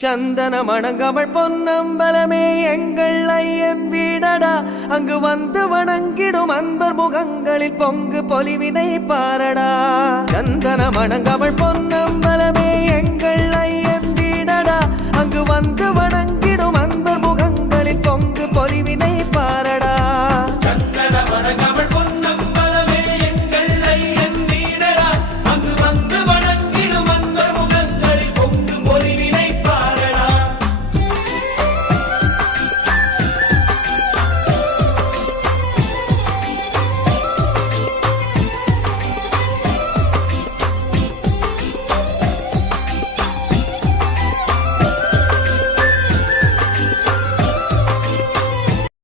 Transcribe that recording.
சந்தன மணங்கமள் பொன்னம்பலமே எங்கள் ஐயன் வீடடா அங்கு வந்து வணங்கிடும் அன்பர் முகங்களில் பொங்கு பொலிவினை பாரடா சந்தன மணங்கமள் பொன்னம்பலமே